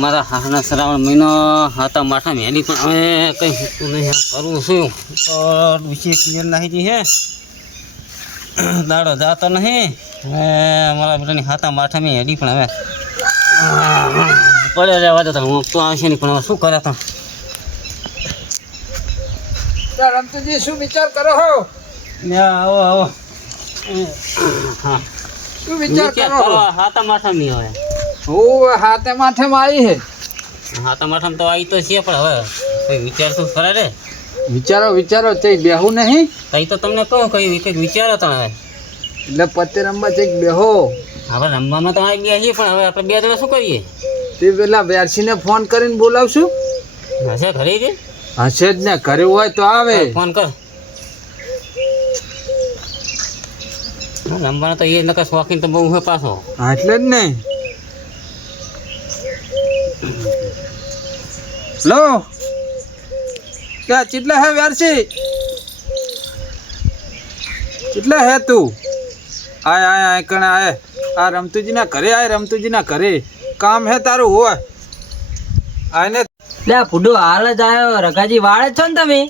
મારા હાથના શ્રાવણ મહિનો હતા માથા મેલી પણ હવે કંઈ હોતું નહીં કરવું શું તો વિશે ક્લિયર નાખી હે દાડો જાતો નહીં હવે મારા બધાની હાથા માથા મેં હેડી પણ હવે પડે રહેવા દો હું તો આવશે નહીં પણ હવે શું કરે તો રમતુજી શું વિચાર કરો હો? આવો આવો હા શું વિચાર કરો? હાથા માથા નહીં હવે હું હાથે માથે માં આવી હે. હાથા માથામાં તો આવી તો છે પણ હવે કંઈ વિચાર શું કરે રે વિચારો વિચારો તે બેહું નહીં કઈ તો તમને કહું કઈ કંઈક વિચારો તો હવે એટલે પત્તે રમવા ચેક બેહો. હવે રમવામાં તો આવી ગયા છીએ પણ હવે આપણે બે જણા શું કરીએ તે પેલા વેરસીને ફોન કરીને બોલાવશું. હશે ઘરે જ હશે જ ને, ઘરે હોય તો આવે. ફોન કર રમવાનો તો એ નકર શોખીન તો બહુ છે પાછો. હા એટલે જ ને. લો ક્યાં ચીટલા હે વેરસી? ચીટલા હે તું? આય આય આય કણે આય. આ રમતુજીના ઘરે આય, રમતુજીના ઘરે કામ હે તારું હોય આને. લે ફૂડો હાલ જ આવ્યો. રઘાજી વાળે છો ને તમે?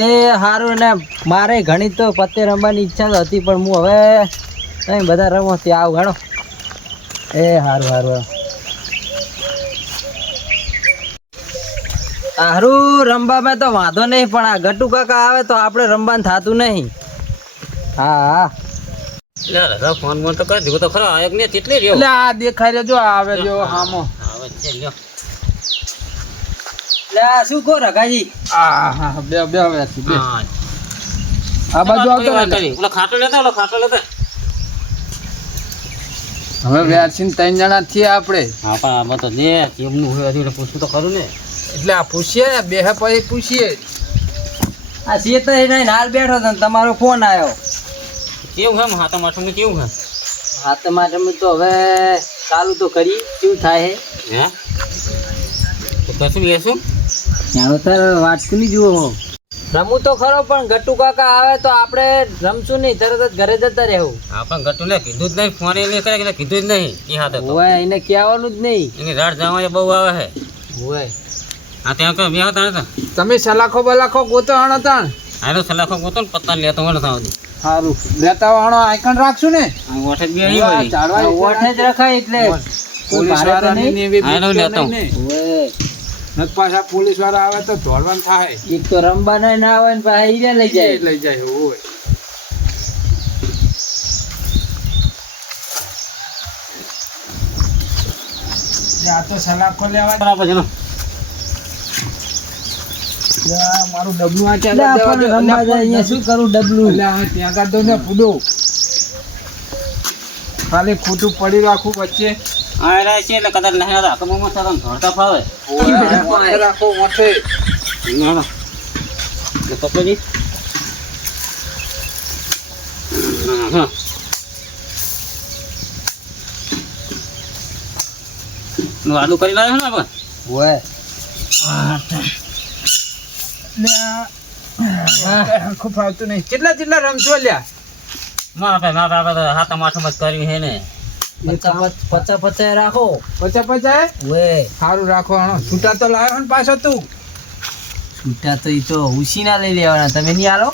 એ સારું ને મારે ઘણી તો પત્તે રમવાની ઈચ્છા તો હતી પણ હું હવે તમે બધા રમો ત્યાં આવું ઘણો. એ સારું સારું સારું રમવામાં તો વાંધો નહીં પણ આ ગટુ કાકા આવે તો આપણે રમવાનું થતું નહીં. હા હા ફોન ફોન તો કરી દીધું તો ખરો આયો ને કેટલી રહ્યો એટલે આ દેખાય રહ્યો જો આવે જો હામો આવે છે લ્યો. લે આ શું કહો રઘાજી? આ હા બે બે વેરસી બે હા આ બાજુ આવતો વાત ને. કરી ઓલો ખાટો લેતા હવે વેરસીને 3 જણા છીએ આપણે. હા પણ આમાં તો જે કેમનું હોય હજી પૂછવું તો ખરું ને. એટલે આ પૂછીએ ને બે પછી પૂછીએ. આ શેતર એને હાલ બેઠો હતો ને તમારો ફોન આવ્યો. કેવું છે હાથા માથું કેવું છે? હા તો માટે તો હવે ચાલુ તો કરી કેવું થાય હે તો કશું લેશું જાણો તાર વાંચતું નહીં જુઓ. રમવું તો ખરો પણ ગટ્ટુ કાકા આવે તો આપણે રમશું નહીં, તરત જ ઘરે જતા રહેવું. હા પણ ગટુ ને કીધું જ નહીં, ફોન એને કરે કે કીધું જ નહીં કે હાથે તો હોય એને કહેવાનું જ નહીં. એની રાત જવા બહુ આવે છે. હોય હા ત્યાં કઈ બે હતા ને તમે સલાખો બલાખો ગોતો હણો તાણ. આનો સલાખો ગોતો ને પત્તા લેતો હોય ને સાવધી સારું લેતા હણો આઈકન રાખશું ને. ઓઠે જ બે આવી હોય ચારવા ઓઠે જ રખાય એટલે પોલીસ વાળાની ને એવી આનો બીક તો લેતો. નહીં ને. હોય. નક પાછા પોલીસ વાળા આવે તો દોડવાનું થાય. એક તો રમવાના ના હોય ને પાછા હીરા લઈ જાય. લઈ જાય હોય. આ તો સલાખો લેવા બરાબર છે ને. મારું ડબલું આ એટલે આપણને રમવા જાય અહીંયા શું કરું ડબલું? એટલે આ ત્યાં કાઢ દો ને ફૂડો. ખાલી ખોટું પડી રાખું વચ્ચે. આ રહ્યા છે એટલે કદાચ નહીં હતા કમોમાં થતા ધોળતા ફાવે ઓય, રાખો મોઠે. ના એટલે પકડી હા આલુ કરી લાવ્યો ને આપણે હોય ખૂબ ફાવતું નહીં. કેટલા રમશો લ્યા? ના આપણે હાથા માથું કર્યું છે ને પચા પચા રાખો. પચાય હોય સારું રાખો. હણો છૂટા તો લાવ્યો ને પાછો તું. છૂટા તો ઈ તો ઉસીના લઈ લેવાના, તમે નહીં આલો.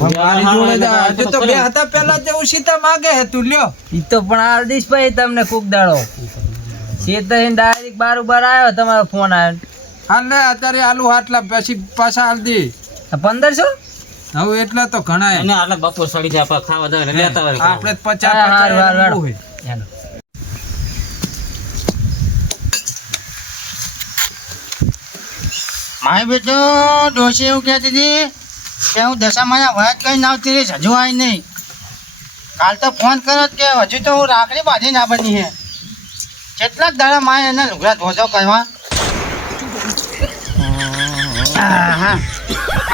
મારી જોડે જ આ. હજુ તો બે હતા પેલા જે ઉસીતા માગે હે તું લ્યો. ઈ તો પણ આલદીશ ભાઈ તમને કોક દાડો શેતર ડાયરેક્ટ બારોબાર આવ્યો, તમારો ફોન આવ્યો. હા લે અત્યારે આલુ હાટલા પછી પાછા હાલ દે. 1500 હવે એટલા તો ઘણા હે. અને આટલા બપોર સડી જાય આપણે ખાવા જાય લેતા હોય આપણે 50 હારું, હારું, હારું. હોય. ચાલો. મારી બેટો ડોશી એવું કહેતી હતી કે હું દશામાના વાત કરીને આવતી રહીશ, હજુ આવી નહીં. કાલ તો ફોન કર્યો કે હજુ તો હું રાખડી બાંધી ના બની છે. કેટલાક દાડા મારે એને લુગડા ધોધો કરવા. હા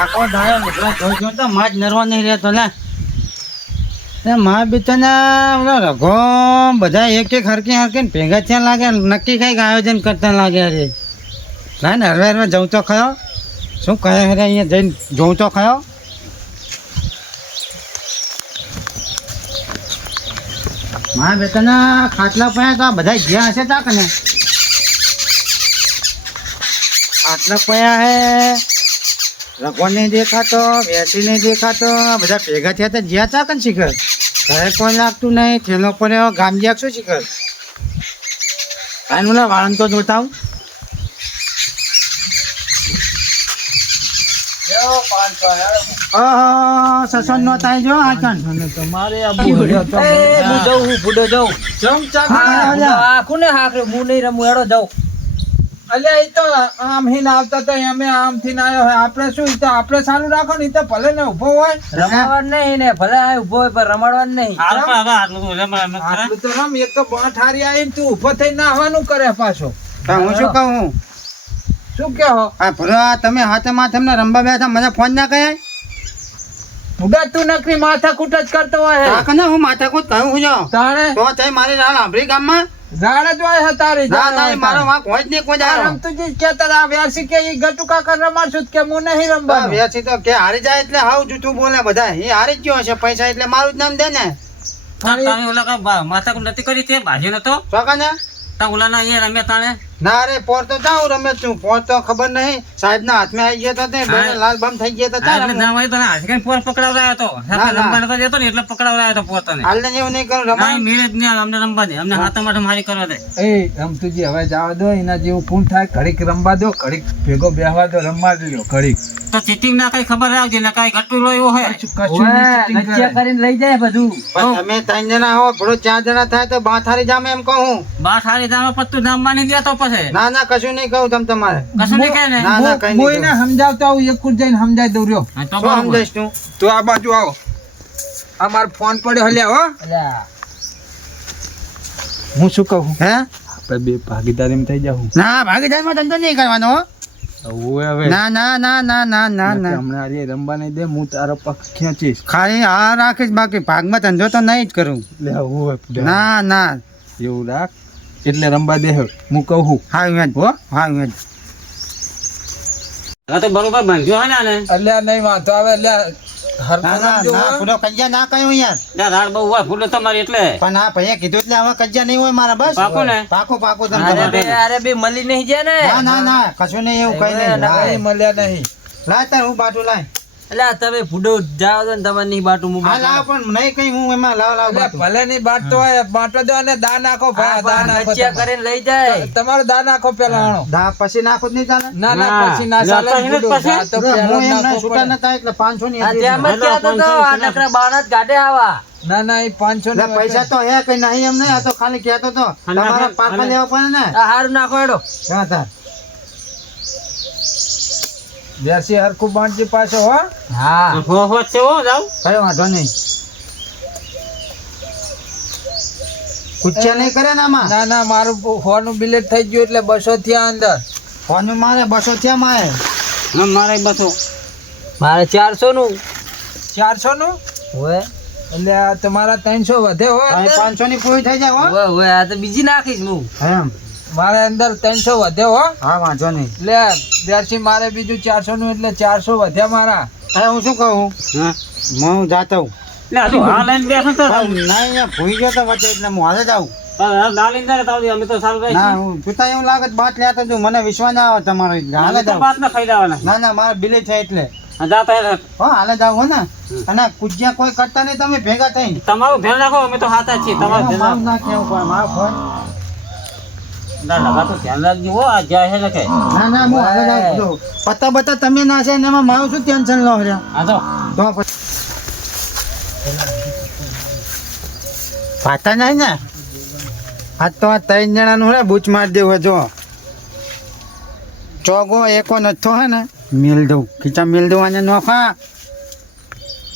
આખો દાડો લુગડા ધોજો તો માજ નરવા નહીં રહેતો ને. મારા બેટાના રઘો બધા એક હરકી હરકીને ભેગા થયા લાગે, નક્કી કંઈક આયોજન કરતા લાગે. અરે ના ને હવે જવું તો ખરો. શું કહે અરે અહીંયા જઈને જોઉં તો ખરો. મારા બેટાના ખાટલા પડ્યા તો આ બધા જ્યાં હશે તા કને ખાટલા પડ્યા હે રઘો નહીં દેખાતો વેસી નહીં દેખાતો બધા ભેગા થયા તો જ્યાં તા કને શિખર ઘરે કોઈ લાગતું નહીં થેલો પડ્યો ગામ જ્યાં શું શિખર કાંઈ બોલા વાળન તો જોતા હું સસન નો થાય જો આકન તમારે આ હું જાઉં હું બુડો જાઉં કોને હાકરે હું નહીં રમું હેડો જાઉં અલ્યા એ તો આમ હિન આવતા તો અમે આમ થી ના આવ્યો હોય આપણે શું ઈ તો આપણે સારું રાખો ને ઈ તો ભલે ને ઊભો હોય રમાડવાનું નહીં ને ભલે આ ઉભો હોય પણ રમાડવાનું નહીં આટલું તો રમ એક તો બાંઠ હારી આવીને તું ઊભો થઈ ના આવવાનું કરે પાછો હું શું કહું શું કહો આ ભરા તમે હાથે માથે એમને રમવા બેઠા મને ફોન ના કરાય ઉડા તું નકરી માથા કૂટ જ કરતો હોય આ કને હું માથાકૂટ કહું છું જો તારે તો તે મારી રાહ સાંભળી ગામમાં જાણે જ હોય છે તારી ના ના એ મારો વાંક હોય જ નહીં કોઈ દાડો. રમતુજી કે તારા વ્યાસી કે ઈ ગટુ કાકા રમાડશું કે હું નહીં બા, રમવાનું વેચી તો કે હારી જાય એટલે હાવ જૂઠું બોલે બધા એ હારી જ ગયો હશે પૈસા એટલે મારું જ નામ દે ને માથા નથી કરી તે ભાજી નતો ચોકાને તા ઓલાના અહીંયા રમ્યા તાણે ના રે પોર તો જાઉં રમે છું પોર તો ખબર નહીં સાહેબ ના હાથમાં આવી ગયા તો હા. લાલ બમ થઈ ગયા તો એટલે ના હોય તો ના હાથે કઈ પોર પકડાવડાયો હતો ના. રમવા નતો જતો ને એટલે પકડાવડાયો હતો પોતાને હાલને જેવું નહીં કરું ના રમાય મેળ જ નહીં અમને રમવા દે અમને હાથા માટે મારી કરવા દે એ રમતુજી હવે જવા દો એના જેવું પૂન થાય ઘડીક રમવા દો ઘડીક ભેગો બેહવા દો રમવા દો ઘડીક તો ચીટિંગ ના કઈ ખબર રાખજે ને કઈ ઘટતું લો એવો હોય કશું નહીં cheating નચ્યા કરે. કરીને લઈ જાય બધું પણ તમે 3 જણા હો થોડો 4 જણા થાય તો બાથારી જામે એમ કહું બા સારી દામાં પત્તું રમવા નહીં દેતો પછી ના ના કશું નહીં કહું તમ તમારે કશું નહીં કહે ને ના ના કઈ હું નહીં એને સમજાવતા હું એક કુટ જઈને સમજાવી દઉં રહ્યો હા, તો શું બરાબર. સમજાઈશ તું તું આ બાજુ આવો આ મારો ફોન પડ્યો હલ્યા હો અલ્યા હું શું કહું હે આપણે બે ભાગીદારી થઈ જાઉં ના ભાગીદારીમાં ધંધો નહીં કરવાનો હો. હવે ના ના ના ના ના ના ના હમણાં હારી રમવા નહીં દે હું તારો પક્ષ ખેંચીશ ખાલી આ રાખીશ બાકી ભાગમાં ધંધો તો નહીં જ કરું એટલે હવે ના ના એવું રાખ એટલે રમવા દે હવે. હું કહું હા હું હો હા હું હા તો બરોબર બાંધ્યો હોય ને આને. અલ્યા નહીં વાંધો આવે અલ્યા હરખો ના ના રમજો, ના હો. પૂરો કજ્જા ના કહ્યું યાર ના, રાડ બહુ હોય ફૂલો તમારી એટલે પણ આ ભાઈએ કીધું એટલે હવે કજ્જા નહીં હોય મારા બસ પાકું ને? પાકું પાકું તમે અરે બે તમારે. અરે બે મળી નહીં જાય ને ના ના ના કશું નહીં એવું કઈ નહીં નહીં લાય મળ્યા નહીં તાર હું બાટું લાય અલ્યા તમે ફૂડો જાઓ છો ને તમારે નહીં બાટું હું હા લાવ પણ નહીં કઈ હું એમાં લાવ લાવ અલ્યા બાટું. ભલે ની બાટતો હોય બાટો દો અને દા નાખો ભા દા નાખો નચ્યા તમારે. કરીને લઈ જાય તમારો દા નાખો પેલા આણો દા પછી નાખું જ નહીં ચાલે ના ના ના. પછી ના ચાલે ના, તો એને જ ગુડું. પછી. દા તો હું પહેલો જ એમ નાખવો છૂટા પડે. નતા એટલે 500 ની આ હતી. તેમ જ કહેતો તો આ નકરા બાણા જ ગાડે આવા ના ના એ 500 એટલે ની પૈસા તો હે કઈ નહીં એમ નહીં આ તો ખાલી કહેતો તો તમારા પાછા લેવા પડે ને આ હારું નાખો હેડો હા તાર બેસી હરખું બાંધજી પાછો હો હા હો હો છે હો જાવ કઈ વાંધો નહીં કુચ્યા નહીં કરે ને આમાં ના ના મારું ફોનનું બિલેટ થઈ ગયું એટલે 200 થયા અંદર ફોન મારે 200 થયા મારે હા, મારે બસો મારે 400 નું 400 નું ઓય એટલે આ તમારા 300 વધે હો અહીં અંદર. 500 ની પૂરી થઈ જાય હો ઓય ઓય આ તો બીજી નાખીશ હું એમ મારે અંદર 300 વધે હો હા વાંધો નહીં એટલે ત્યારથી મારે બીજું 400 નું એટલે 400 વધ્યા મારા હવે હું શું કહું હા હું જાતો હું એટલે આ તો હા લઈને બેઠો તો પણ નહીં અહીંયા ભૂઈ ગયો તો વચ્ચે એટલે હું હાલે જાઉં ના લઈને જાય તો અમે તો સારું ના રહીશું. હું જોતા એવું લાગે તો બાટ લેતા તું મને વિશ્વાસ ના આવે તમારો એટલે હાલે અમે તો જાઉં બાત ના ખાઈ જવાના ના ના મારે બિલે છે એટલે હા, જાતા રહે. હો હાલે જાવ હો ને અને કુજ્યા કોઈ કરતા નહીં તમે ભેગા થઈને તમારું ધ્યાન રાખો અમે તો હાથા જ છીએ તમારું એમાં ધ્યાન મારું ના કહેવું પડે મારો ફોન રાખો. ના લગા તો ધ્યાન રાખજો હો આ જાય છે લખે ના ના હું હાલે જાઉં જો પત્તા બત્તા તમે ના છે ને એમાં મારું શું ટેન્શન લો રહ્યા હા તો તો પછી પાતા નહીં ને આ તો આ 3 જણાનું હે બૂચ મારી દેવું જો ચોગો એકો નથો હે ને મેલ દઉં ખીચા મેલ દઉં અને નોખા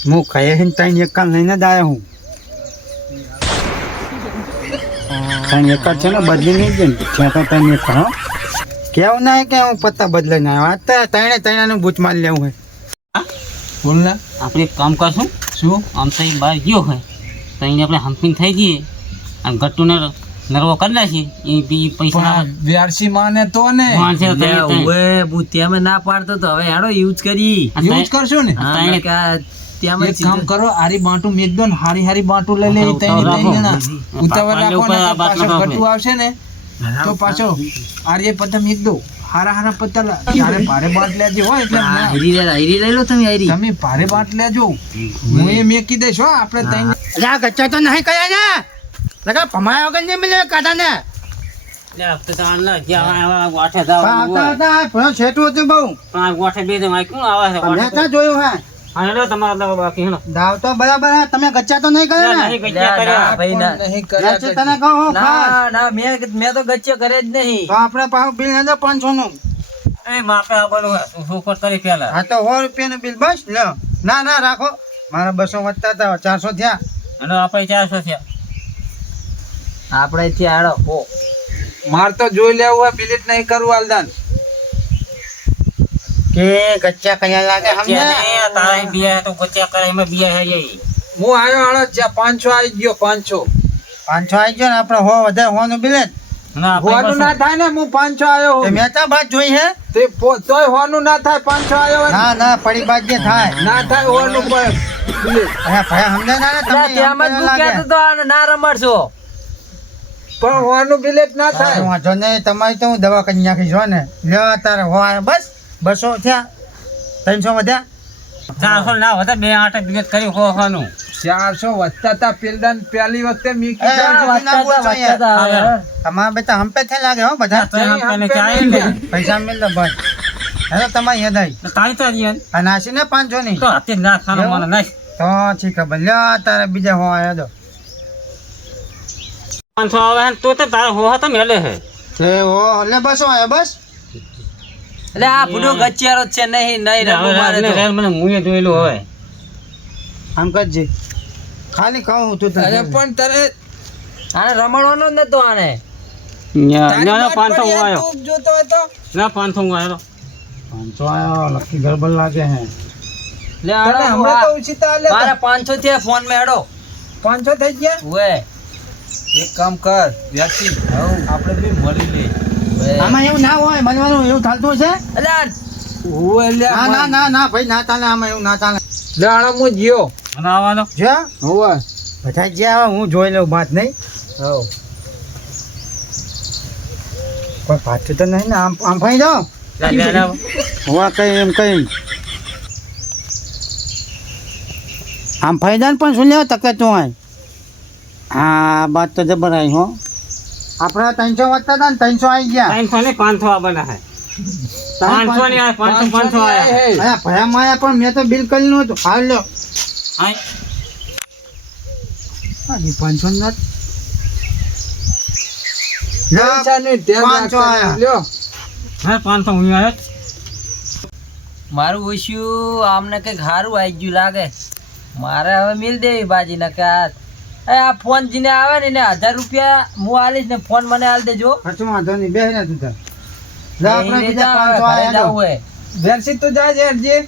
હું ખાઈ હે 3 એકા લઈને જ આવ્યો હું 3 એકા છે ને બદલી નહીં ગઈ છે તો 3 એકા હો કેવું ના કે હું પત્તા બદલાઈને આવ્યો આ તો ત્રણેનું બૂચ મારી લેવું હે બોલ ને આપણે એક કામ કરશું શું આમ તો એ બહાર ગયો હોય તો એને આપણે હમ્પિંગ થઈ જઈએ અને ગટ્ટુને નરવો કરી નાખીએ એ બી પૈસા પણ વ્યારસી માને તો ને વાંચે તો ઓય બુદ્ધિ અમે ના પાડતો તો હવે હેડો યુઝ કરી યુઝ કરશું ને હા ત્રણે- નકા ત્યાં એક કામ કરો, હારી બાંટું મેક દો ને, હારી બાંટું લઈ લે. હા, ત્રણ રાખો. જણા ઉતાવળ રાખો ને, ઉપર આ તો પાછો બાટલો ઘટું આવશે ને તો પાછો આર્ય પત્તા મેક દો. હારા પત્તા તારે ભારે બાંટ લેજો હો. એટલે હીરી લઈ લો તમે હીરી. તમે ભારે બાંટ લેજો, હું એ મેકી દઈશ હો. આપણે ત્રણ અલ્યા ગચ્ચા તો નહીં કર્યા ને લગા ભમાયા વગર નહીં મળે કાઢા ને લે હપ્તે તો આન ના જ્યાં આવા ગોઠે જાવ આવતા હતા પણ છેટું હતું બહુ આ ગોઠે બે દે કોણ આવે છે મેં ત્યાં જોયું હે હા લો તમારા દવા બાકી હેનો દાવ તો બરાબર હે તમે ગચ્ચા તો નહીં કર્યા ને નહીં ગચ્ચા કર્યા ભાઈ ના નહીં કર્યા ગચ્ચા તને કહું હું ખાસ. ના મેં તો ગચ્ચો કરે જ નહીં. તો આપણે પાછું બિલ ને 500 નું એ માપે આવવાનું શું કરતા પેલા હા તો 100 રૂપિયાનું બિલ બસ લ્યો ના રાખો મારા 200 વધતા હતા 400 થયા અને આપણે 400 થયા આપણે થી આડો હો. માર તો જોઈ લેવું હોય, બિલિટ નહીં કરવું હાલદાન. કે ગચ્ચા કયા લાગે ગચ્ચા નહીં, તારા બિયા તો ગચ્ચા કરે એમાં બિયા હે જઈ હું આવ્યો હાલો, જ્યાં 500 આવી ગયો. 500 આવી ગયો ને આપણે 100 વધારે 100 નું બિલ જ ના હોવાનું ના થાય ને, હું 500 આવ્યો તે મેં તો બાદ જોઈ હે તે તોય હોવાનું ના થાય. 500 આવ્યો હોય. ના પડી બાદ જે થાય ના થાય હોવાનું પણ બિલિટ. અરે ભાઈ સમજે ના ને તમે ત્યાં જ હું કહેતો તો આને ના રમાડશો. પણ હોવાનું બિલિટ ના થાય. વાંધો નહીં તમારી તો હું દવા કરી નાખીશ હો ને લ્યો તારે હોય બસ 200 થયા 300 વધ્યા 400 ના હતા બે આઠ બિલેટ કર્યું હોવાનું 400 વધતા હતા પહેલી વખતે મેં એ, કીધું. તમારા બેટા હંપે થઈ લાગે હો બધા પૈસા મિલ દો બસ હવે તમારી યાદ આવી તારી તો જીવન આ નાસી ને 500 ની તો અત્યારે ના ખાનો મને નાખ તો ઠીક છે લ્યો તારે બીજા હો આવ્યો દો 500 આવે હે તો તારે હો હતા મેલે હે તે હો લે 200 આવ્યો બસ એટલે આ બુડો ગચ્ચારો જ છે નહીં રમવું મારે તો. મને મુએ જોયેલું હોય આમ કરજે ખાલી કહું તું અરે પણ તારે આને રમાડવાનો જ નતો આને. ના 500 હું આવ્યો તું જોતો હોય તો ના 500 હું આવ્યો 500 આવ્યો લકી ગરબડ લાગે હે લે તને આડો હમણાં તો ઉછીતા આલે મારે 500 થયા ફોન માં હેડો. 500 થઈ ગયા. ઓએ એક કામ કર વ્યાસી, આપણે બી મળી લે. આમાં એવું ના હોય બનવાનું એવું ચાલતું છે એટલે આ ઓય લે ના ભાઈ ના ચાલે આમાં એવું ના ચાલે લે આણો હું જીઓ. અને આવવાનો જો હોવે બધા જ્યાં હું જોઈ લઉં વાત નહીં હવ કોઈ પાછું તો નહીં ને આમ ફાઈ જાઓ હોવા કઈ એમ કઈ આમ ફાઈ જાય ને પણ શું લેવા તકે તું હોય હા વાત તો જબર આવી હો આપણે 300 વધતા હતા ને 300 આવી ગયા 300 ને 500 આવવાના હે 500 ની 500 આયા અરે ભયા માયા પણ મેં તો બિલ કરી નું હતું હાલ લ્યો હા 500 ના પૈસાની ધ્યાન 500 રાખતા આયા. લ્યો. હા 500 હું આવ્યો મારું ઓછું આમને કઈક સારું આવી ગયું લાગે. મારે હવે મિલ દેવી બાજી ને કે આ ફોન જીને આવે ને એને 1000 રૂપિયા હું આલીશ ને ફોન મને આલ દેજો. ખર્ચો વાંધો નહીં બે ને તું તાર લે આપણે એને બીજા જાવ, 500 ઘરે આયા જાવું તો. હોય. વેરસી તું જા છે હરજી.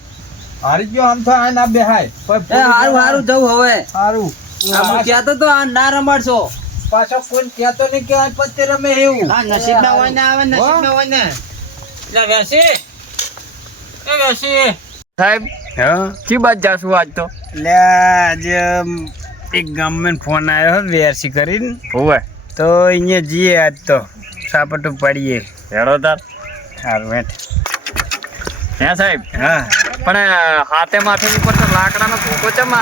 હારી ગયો આમ તો આ ના બેહાય. એ હારું જવું હવે. હારું. આ હું કહેતો તો આ ના રમાડશો. પાછો કોઈ કહેતો નહીં કે આ પત્તે રમે એવું. હા નસીબમાં હોય ને આવે નસીબમાં હોય ને લે વેસી એ વેસી સાહેબ કી બાત જાશું આજ તો લે આજે એક ગામમાં ફોન આવ્યો વેરસી કરીને હોવે તો અહીંયા જઈએ આજ તો સાપટું પાડીએ હેડો તાર સારું હેઠ હે સાહેબ હા પણ હાથે માથે ઉપર તો લાકડાનો ભૂકો ચમ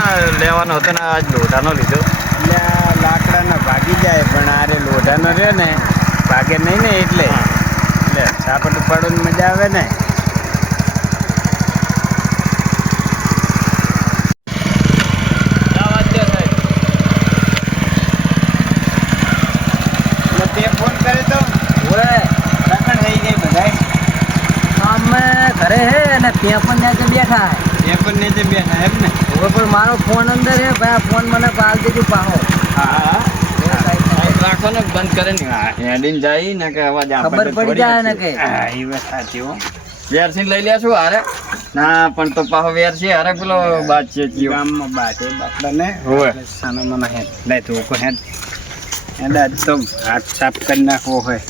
લેવાનો હતો ને આજ લોઢાનો લીધો એટલે આ લાકડાના ભાગી જાય પણ આરે લોઢાનો રહ્યો ને ભાગે નહીં ને એટલે સાપટું પાડવાની મજા આવે ને એટલે તે ફોન કર્યો તો ઓએ લગન થઈ જાય બધાય અમે ઘરે હે અને ત્યાં પણ ત્યાં બેઠા હે. એ પણ નીચે બેઠા એમ ને હવે પણ મારો ફોન અંદર હે ભાઈ આ ફોન મને પાલ દેજો પાહો. હા રાખો ને બંધ કરે ને હેડીને જાય ને કે અવાજ ખબર પડી જાય ને કે હા એ વાત સાચી હો વેરસી લઈ લેશું હારે ના પણ તો પાછો વેરસી હારે પેલો બાદ છે જીવ ગામમાં બાટે બાપડાને હોવે સાનો મને હેડ લે તું કો હેડ હેડ આજ તો હાથ સાફ કરી નાખવો હોય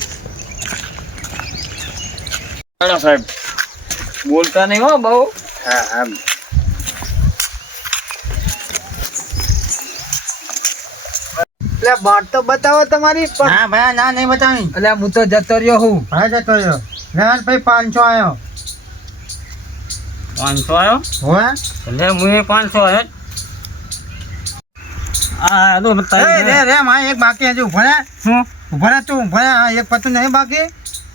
હેડો સાહેબ બોલતા નહીં હો બહુ હા હા એટલે બાટ તો બતાવો તમારી પણ હા ભાઈ ના નહીં બતાવી એટલે હું તો જતો રહ્યો હું હા જતો રહ્યો લેવાન ભાઈ 500 આવ્યો 500 આવ્યો હોવે એટલે હું 500 હે આ તો રે માં એક બાકી હજુ ઉભો રે શું ઉભો રે તું ઉભો રે આ એક પતું નહીં બાકી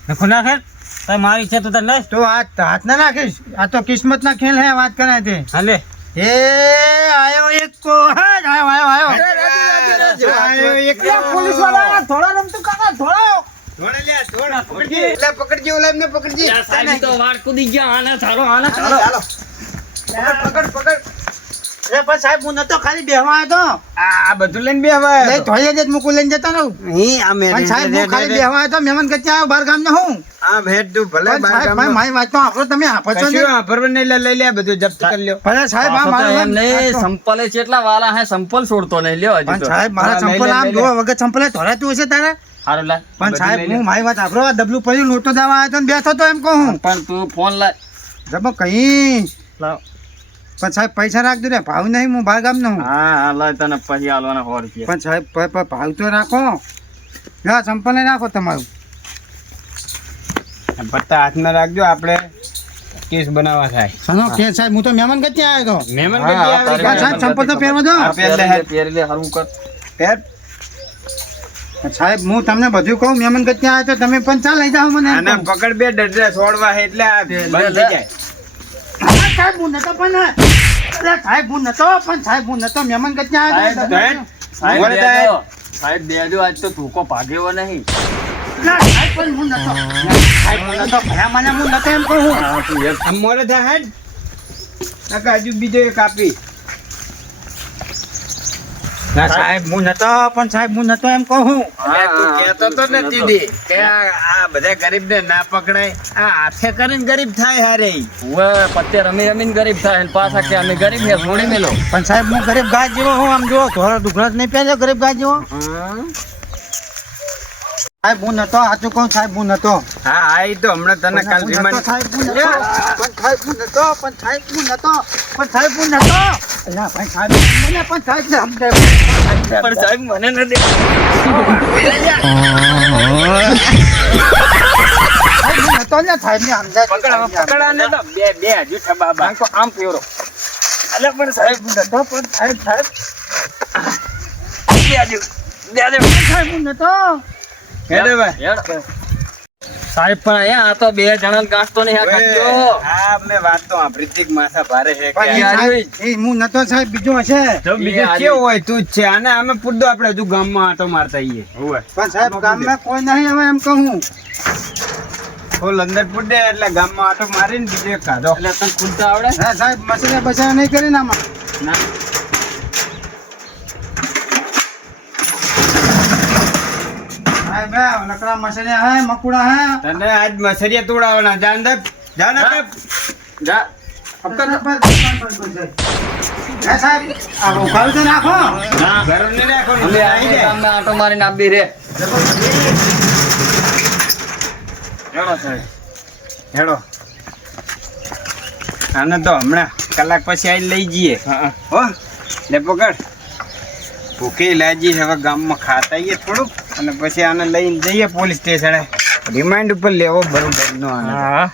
લખો નાખે તારે મારી છે તો તારે લઈશ તું હાથ ના નાખીશ આ તો કિસ્મત ના ખેલ હે વાત કરે તે હાલે એ આયો એક કો હા આયો આયો એક પોલીસ વાળા થોડા રમતું કાકા થોડા પકડજી ઓલા એમને પકડજી તો વાર કૂદી ગયા આને ચાલો આને ચાલો પકડ એ પણ સાહેબ હું નતો ખાલી બેહવા આવ્યો આ બધું લઈને બે હવે તો થોડી જ મુકુ લઈને જતો રહું પણ સાહેબ હું ખાલી બેહવા આવ્યો મહેમાન કચ્ચે આવ્યો બાર ગામ ને હું આ ભેટ તું ભલે પણ સાહેબ મારી વાત તો આપણો તમે આપો છો ને ભરવા લઈ લે બધું જપ્ત કરી લ્યો ભલે સાહેબ આ મારો એમ નહીં સંપલે કેટલા વાલા હે સંપલ છોડતો નહીં લ્યો હજી પણ તો સાહેબ મારા હા, લઈ ચંપલ લે, આમ લઈ લે. જોવા વગર ચંપલ ધોરાતું હશે તારે હારું લા પણ બધું સાહેબ લઈ લે. હું મારી વાત આપણો ડબલું પડ્યું લોટો દેવા આવ્યો તો ને બેઠો તો એમ કહું પણ તું ફોન લાય જબો કઈ લાવ પણ સાહેબ પૈસા રાખજો ને ભાવ નહીં હું બાર ગામ નો હું હા લાય તને પછી આલવાના 100 રૂપિયા પણ સાહેબ ભાવ તો રાખો લા ચંપલ રાખો તમારું પત્તા હાથમાં રાખજો આપણે કેસ બનાવવા થાય સનો કે સાહેબ હું તો મહેમાન કચ્ચે આવ્યો તો મહેમાન હા, કદી તારી આવી પણ સાહેબ ચંપલ તો પહેરવા દો પહેરી લે હારું કર પેર સાહેબ હું તમને બધું કહું મહેમાન કચ્ચે આવ્યો તો તમે પણ ચા લઈ જાઓ મને એમ આના કહું. પકડ બે ડડરા છોડવા હે એટલે આ બંધ થઈ જાય હા, સાહેબ હું નતો પણ અરે સાહેબ હું નતો પણ સાહેબ હું નતો મહેમાન કચ્ચે આવ્યો તો સાહેબ, સાહેબ ઉભો રહે દેજો. સાહેબ દેજો આજ તો ધોકો ભાગ્યો નહીં ના, સાહેબ પણ હું નતો સાહેબ હું નતો ભલા મને હું નતો એમ કહું હા તું એક આમ મોરે થાય હેડ નકા હજુ બીજો એક આપી ના સાહેબ હું નતો પણ સાહેબ હું નતો એમ કહું અલ્યા, તું કહેતો તો ને દીદી કે આ બધા ગરીબ ને ના પકડાય આ હાથે કરીને ગરીબ થાય હારે ઉવે પત્તે રમી રમીને ગરીબ થાય ને પાછા કે અમે ગરીબ ને છોડી મેલો પણ સાહેબ હું ગરીબ ગાય જેવો હું આમ જો થોડો દુખડો જ નહીં પહેર્યો ગરીબ ગાય જેવો સાહેબ હું નતો સાચું કહું સાહેબ હું નતો હા હા ઈ તો હમણાં તને કાલ હું વિમાન નતો, સાહેબ હું નતો પણ સાહેબ હું નતો પણ સાહેબ હું નતો પણ સાહેબ હું નતો અલ્યા ભાઈ સાહેબ મને પણ સાહેબ ને સમજાય પણ સાહેબ મને નથી સાહેબ હું નતો ને સાહેબ ને સમજાય પકડાને તો બે હજુ ઠબાબા તો આમ ફેરો અલ્યા પણ સાહેબ હું નતો પણ સાહેબ સાહેબ સાહેબ હું નતો હેડે ભાઈ સાહેબ પણ અહીંયા આ તો બે જણા ગાંઠતો નહીં આ કાઢ્યો હા મેં વાત તો સાંભળી હતી કે માથા ભારે છે કે પણ એ સાહેબ, એ હું નતો સાહેબ બીજો હશે જો બીજું કેવું હોય તું જ છે અને અમે પૂરતો આપણે હજુ ગામમાં આટો મારતા આવીએ પણ સાહેબ ગામમાં કોઈ નહીં હવે એમ કહું ફૂલ અંદર પૂડે એટલે ગામમાં આટો મારીને બીજો એક કાઢો એટલે તને ખુલતા આવડે હા સાહેબ મસલે બસા નહીં કરીને આમાં ના સાહેબ લકડા મસલે હે મકુડા હે તને આજ મસરિયા તોડાવવાના જાન દે જાન દે જા હે સાહેબ આ ઉખાડું તો નાખો ઘર ને રાખો ને અમે આવી જાય ગામમાં આટો મારીને આપી રે હેડો સાહેબ હેડો આને તો હમણાં કલાક પછી આવીને લઈ જઈએ હો લે પકડ ભૂખી લાજી હવે ગામમાં ખાતા આવીએ થોડુંક અને પછી આને લઈને જઈએ પોલીસ સ્ટેશને રિમાન્ડ ઉપર લેવો બરોબર નો આને હા